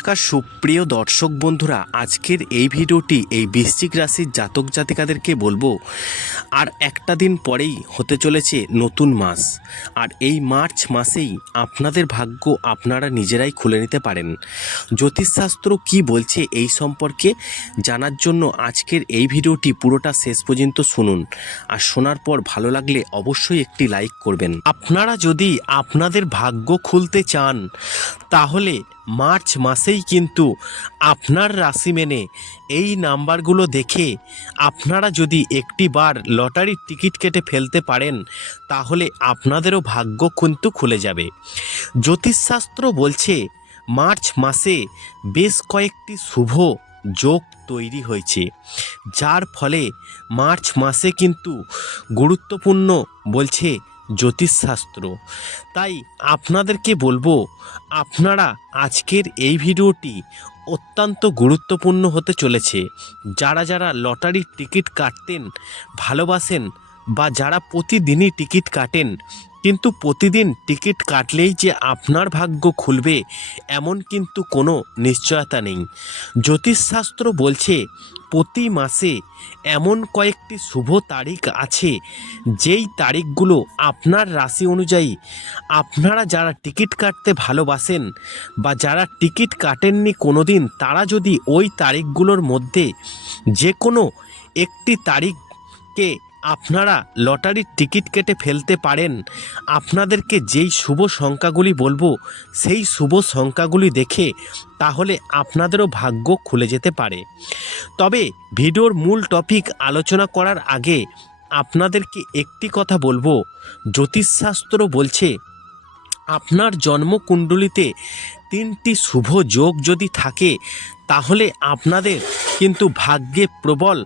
নমস্কার সুপ্রিয় দর্শক বন্ধুরা, আজকের এই ভিডিওটি এই বৃশ্চিক রাশির জাতক জাতিকাদেরকে বলব, আর একটা দিন পরেই হতে চলেছে নতুন মাস, আর এই মার্চ মাসেই আপনাদের ভাগ্য আপনারা নিজেরাই খুলে নিতে পারেন। জ্যোতিষশাস্ত্র কি বলছে এই সম্পর্কে জানার জন্য আজকের এই ভিডিওটি পুরোটা শেষ পর্যন্ত শুনুন, আর শোনার পর ভালো লাগলে অবশ্যই একটি লাইক করবেন। আপনারা যদি আপনাদের ভাগ্য খুলতে চান, তাহলে মার্চ মাসেই কিন্তু আপনার রাশি মেনে এই নাম্বারগুলো দেখে আপনারা যদি একটি বার লটারির টিকিট কেটে ফেলতে পারেন, তাহলে আপনাদেরও ভাগ্য কিন্তু খুলে যাবে। জ্যোতিষশাস্ত্র বলছে, মার্চ মাসে বেশ কয়েকটি শুভ যোগ তৈরি হয়েছে, যার ফলে মার্চ মাসে কিন্তু গুরুত্বপূর্ণ বলছে জ্যোতিষশাস্ত্র। তাই আপনাদেরকে বলব, আপনারা আজকের এই ভিডিওটি অত্যন্ত গুরুত্বপূর্ণ হতে চলেছে। যারা যারা লটারির টিকিট কাটতেন, ভালোবাসেন বা যারা প্রতিদিনই টিকিট কাটেন, কিন্তু প্রতিদিন টিকিট কাটলেই যে আপনার ভাগ্য খুলবে, এমন কিন্তু কোনো নিশ্চয়তা নেই। জ্যোতিষশাস্ত্র বলছে প্রতি মাসে এমন কয়েকটি শুভ তারিখ আছে, যেই তারিখগুলো আপনার রাশি অনুযায়ী আপনারা যারা টিকিট কাটতে ভালোবাসেন বা যারা টিকিট কাটেননি কোনো দিন তারা যদি ওই তারিখগুলোর মধ্যে যে কোনো একটি তারিখকে আপনারা লটারির টিকিট কেটে ফেলতে পারেন। আপনাদেরকে যেই শুভ সংখ্যাগুলি বলব, সেই শুভ সংখ্যাগুলি দেখে তাহলে আপনাদেরও ভাগ্য খুলে যেতে পারে। তবে ভিডিওর মূল টপিক আলোচনা করার আগে আপনাদেরকে একটি কথা বলব। জ্যোতিষশাস্ত্র বলছে, আপনার জন্মকুণ্ডলিতে তিনটি শুভ যোগ যদি থাকে তাহলে আপনাদের কিন্তু ভাগ্যে প্রবল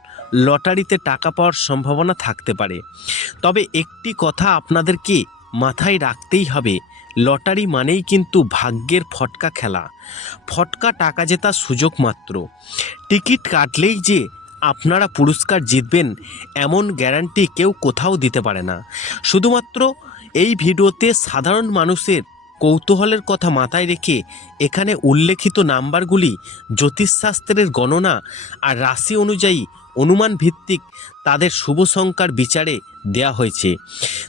লটারিতে টাকা পাওয়ার সম্ভাবনা থাকতে পারে। তবে একটি কথা আপনাদেরকে মাথায় রাখতেই হবে, লটারি মানেই কিন্তু ভাগ্যের ফটকা খেলা। ফটকা টাকা জেতার সুযোগ মাত্র। টিকিট কাটলেই যে আপনারা পুরস্কার জিতবেন এমন গ্যারান্টি কেউ কোথাও দিতে পারে না। শুধুমাত্র এই ভিডিওতে সাধারণ মানুষের কৌতূহলের কথা মাথায় রেখে এখানে উল্লেখিত নাম্বারগুলি জ্যোতিষশাস্ত্রের গণনা আর রাশি অনুযায়ী অনুমান ভিত্তিক তাদের শুভ সংখ্যার বিচারে দেয়া হয়েছে।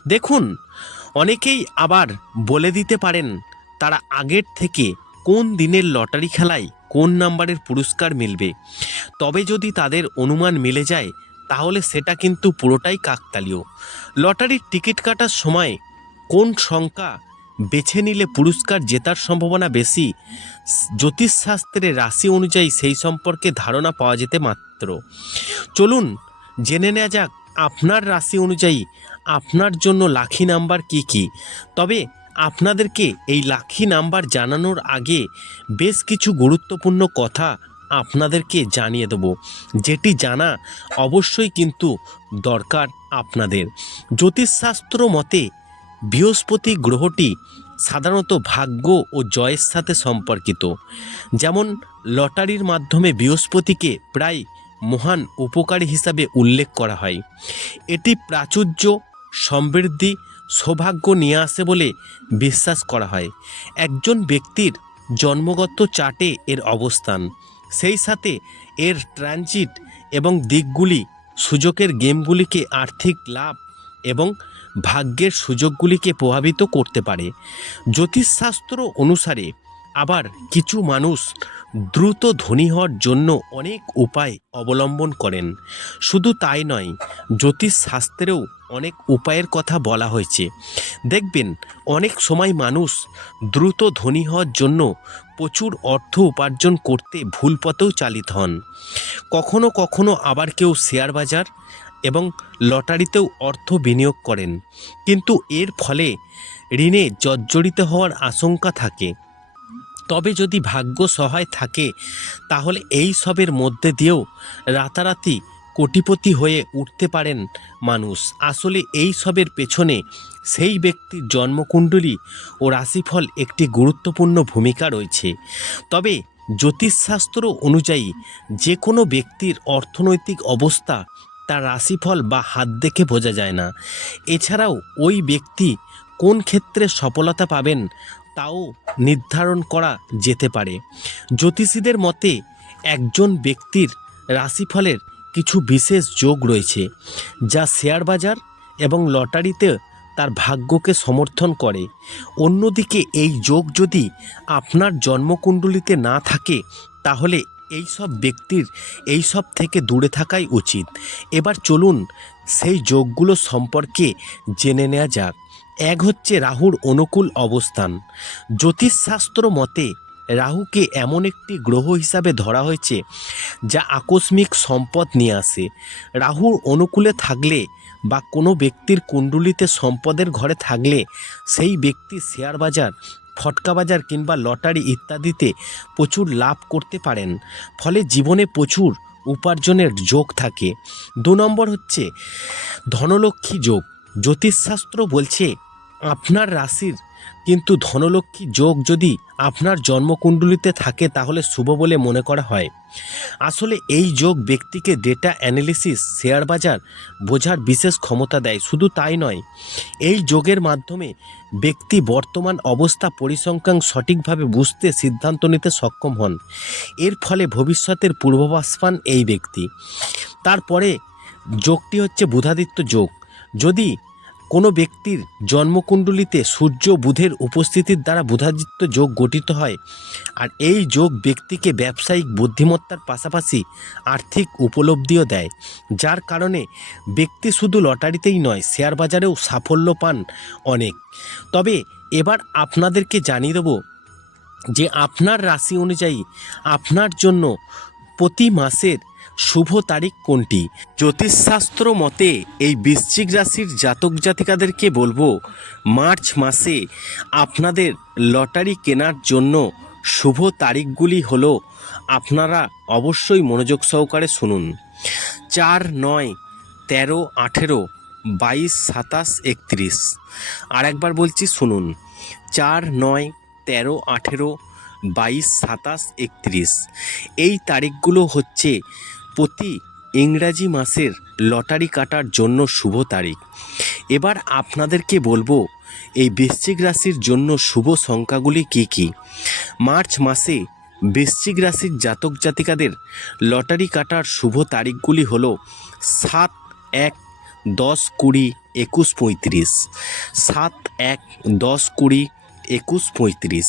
দেখুন, অনেকেই আবার বলে দিতে পারেন তারা আগের থেকে কোন দিনের লটারি খেলায় কোন নাম্বারের পুরস্কার মিলবে। তবে যদি তাদের অনুমান মিলে যায়, তাহলে সেটা কিন্তু পুরোটাই কাকতালীয়। লটারির টিকিট কাটার সময় কোন সংখ্যা বেছে নিলে পুরস্কার জেতার সম্ভাবনা বেশি। জ্যোতিষশাস্ত্রের রাশি অনুযায়ী সেই সম্পর্কে ধারণা পাওয়া যেতে মাত্র। চলুন, জেনে নেওয়া যাক, আপনার রাশি অনুযায়ী আপনার জন্য লাখি নাম্বার কি কি? তবে আপনাদেরকে এই লাখি নাম্বার জানানোর আগে বেশ কিছু গুরুত্বপূর্ণ কথা আপনাদেরকে জানিয়ে দেব। যেটি জানা অবশ্যই কিন্তু দরকার আপনাদের। জ্যোতিষশাস্ত্র মতে বৃহস্পতি গ্রহটি সাধারণত ভাগ্য ও জয়ের সাথে সম্পর্কিত। যেমন, লটারির মাধ্যমে বৃহস্পতিকে প্রায় মহান উপকারী হিসাবে উল্লেখ করা হয়। এটি প্রাচুর্য, সমৃদ্ধি, সৌভাগ্য নিয়ে আসে বলে বিশ্বাস করা হয়। একজন ব্যক্তির জন্মগত চার্টে এর অবস্থান, সেই সাথে এর ট্রানজিট এবং দিকগুলি, সুযোগের গেমগুলিকে আর্থিক লাভ এবং ভাগ্যের সুযোগগুলিকে প্রভাবিত করতে পারে। জ্যোতিষশাস্ত্র অনুসারে আবার কিছু মানুষ দ্রুত ধনী হওয়ার জন্য অনেক উপায় অবলম্বন করেন। শুধু তাই নয়, জ্যোতিষশাস্ত্রেও অনেক উপায়ের কথা বলা হয়েছে। দেখবেন, অনেক সময় মানুষ দ্রুত ধনী হওয়ার জন্য প্রচুর অর্থ উপার্জন করতে ভুল পথেও চালিত হন। কখনো কখনো আবার কেউ শেয়ার বাজার এবং লটারিতেও অর্থ বিনিয়োগ করেন। কিন্তু এর ফলে ঋণে জর্জরিত হওয়ার আশঙ্কা থাকে। তবে যদি ভাগ্য সহায় থাকে, তাহলে এই সবের মধ্যে দিয়েও রাতারাতি কোটিপতি হয়ে উঠতে পারেন মানুষ। আসলে এই সবের পেছনে সেই ব্যক্তির জন্মকুণ্ডলী ও রাশিফল একটি গুরুত্বপূর্ণ ভূমিকা রয়েছে। তবে জ্যোতিষশাস্ত্র অনুযায়ী যে কোনো ব্যক্তির অর্থনৈতিক অবস্থা তার রাশিফল বা হাত দেখে বোঝা যায় না। এছাড়াও ওই ব্যক্তি কোন ক্ষেত্রে সফলতা পাবেন তাও নির্ধারণ করা যেতে পারে। জ্যোতিষীদের মতে একজন ব্যক্তির রাশিফলের কিছু বিশেষ যোগ রয়েছে, যা শেয়ার বাজার এবং লটারিতে তার ভাগ্যকে সমর্থন করে। অন্যদিকে এই যোগ যদি আপনার জন্মকুণ্ডলিতে না থাকে, তাহলে এই সব ব্যক্তির এই সব থেকে দূরে থাকাই উচিত। এবার চলুন সেই যোগগুলো সম্পর্কে জেনে নেওয়া যাক। এক হচ্ছে রাহুর অনুকূল অবস্থান। জ্যোতিষশাস্ত্র মতে রাহুকে এমন একটি গ্রহ হিসাবে ধরা হয়েছে যা আকস্মিক সম্পদ নিয়ে আসে। রাহুর অনুকূলে থাকলে বা কোনো ব্যক্তির কুণ্ডলিতে সম্পদের ঘরে থাকলে সেই ব্যক্তি শেয়ার বাজার ফটকা বাজার কিংবা লটারি ইত্যাদিতে প্রচুর লাভ করতে পারেন। ফলে জীবনে প্রচুর উপার্জনের যোগ থাকে। দু নম্বর হচ্ছে ধনলক্ষ্মী যোগ। জ্যোতিষশাস্ত্র বলছে, আপনার রাশির কিন্তু ধনলক্ষ্মী যোগ যদি আপনার জন্মকুণ্ডলিতে থাকে, তাহলে শুভ বলে মনে করা হয়। আসলে এই যোগ ব্যক্তিকে ডেটা অ্যানালিসিস শেয়ার বাজার বোঝার বিশেষ ক্ষমতা দেয়। শুধু তাই নয়, এই যোগের মাধ্যমে ব্যক্তি বর্তমান অবস্থা পরিসংখ্যান সঠিকভাবে বুঝতে সিদ্ধান্ত নিতে সক্ষম হন। এর ফলে ভবিষ্যতের পূর্বাভাস পান এই ব্যক্তি। তারপরে যোগটি হচ্ছে বুধাদিত্য যোগ। যদি কোনো ব্যক্তির জন্মকুণ্ডলিতে সূর্য বুধের উপস্থিতির দ্বারা বুধাদিত্য যোগ গঠিত হয় আর এই যোগ ব্যক্তিকে ব্যবসায়িক বুদ্ধিমত্তার পাশাপাশি আর্থিক উপলব্ধিও দেয়, যার কারণে ব্যক্তি শুধু লটারিতেই নয়, শেয়ার বাজারেও সাফল্য পান অনেক। তবে এবার আপনাদেরকে জানিয়ে দেবো যে আপনার রাশি অনুযায়ী আপনার জন্য প্রতি মাসের শুভ তারিখ কোনটি? জ্যোতিষশাস্ত্র মতে এই বৃশ্চিক রাশির জাতক জাতিকাদেরকে বলব, মার্চ মাসে আপনাদের লটারি কেনার জন্য শুভ তারিখগুলি হলো, আপনারা অবশ্যই মনোযোগ সহকারে শুনুন। চার নয় তেরো আঠেরো বাইশ সাতাশ একত্রিশ। আর একবার বলছি শুনুন, চার নয় তেরো আঠেরো বাইশ সাতাশ একত্রিশ। এই তারিখগুলো হচ্ছে প্রতি ইংরাজি মাসের লটারি কাটার জন্য শুভ তারিখ। এবার আপনাদেরকে বলব, এই বৃশ্চিক রাশির জন্য শুভ সংখ্যাগুলি কি কি? মার্চ মাসে বৃশ্চিক রাশির জাতক জাতিকাদের লটারি কাটার শুভ তারিখগুলি হল সাত এক দশ কুড়ি একুশ পঁয়ত্রিশ। সাত এক দশ কুড়ি একুশ পঁয়ত্রিশ।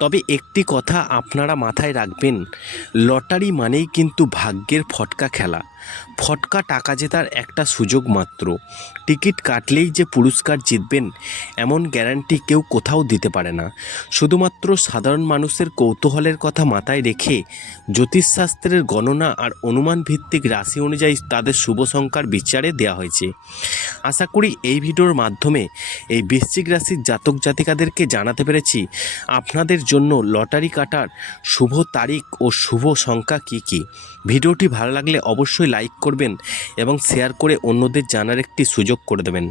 তবে একটি কথা আপনারা মাথায় রাখবেন লটারি মানেই কিন্তু ভাগ্যের ফটকা খেলা। ফটকা টাকা জেতার একটা সুযোগ মাত্র। টিকিট কাটলেই যে পুরস্কার জিতবেন, এমন গ্যারান্টি কেউ কোথাও দিতে পারে না। শুধুমাত্র সাধারণ মানুষের কৌতূহলের কথা মাথায় রেখে জ্যোতিষশাস্ত্রের গণনা আর অনুমান ভিত্তিক রাশি অনুযায়ী তাদের শুভ সংখ্যার বিচারে দেওয়া হয়েছে। আশা করি এই ভিডিওর মাধ্যমে এই বৃশ্চিক রাশির জাতক জাতিকাদেরকে জানাতে পেরেছি আপনাদের জন্য লটারি কাটার শুভ তারিখ ও শুভ সংখ্যা কি কি। ভিডিওটি ভালো লাগলে অবশ্যই লাইক করবেন এবং শেয়ার করে অন্যদের জানার একটি সুযোগ করে দেবেন।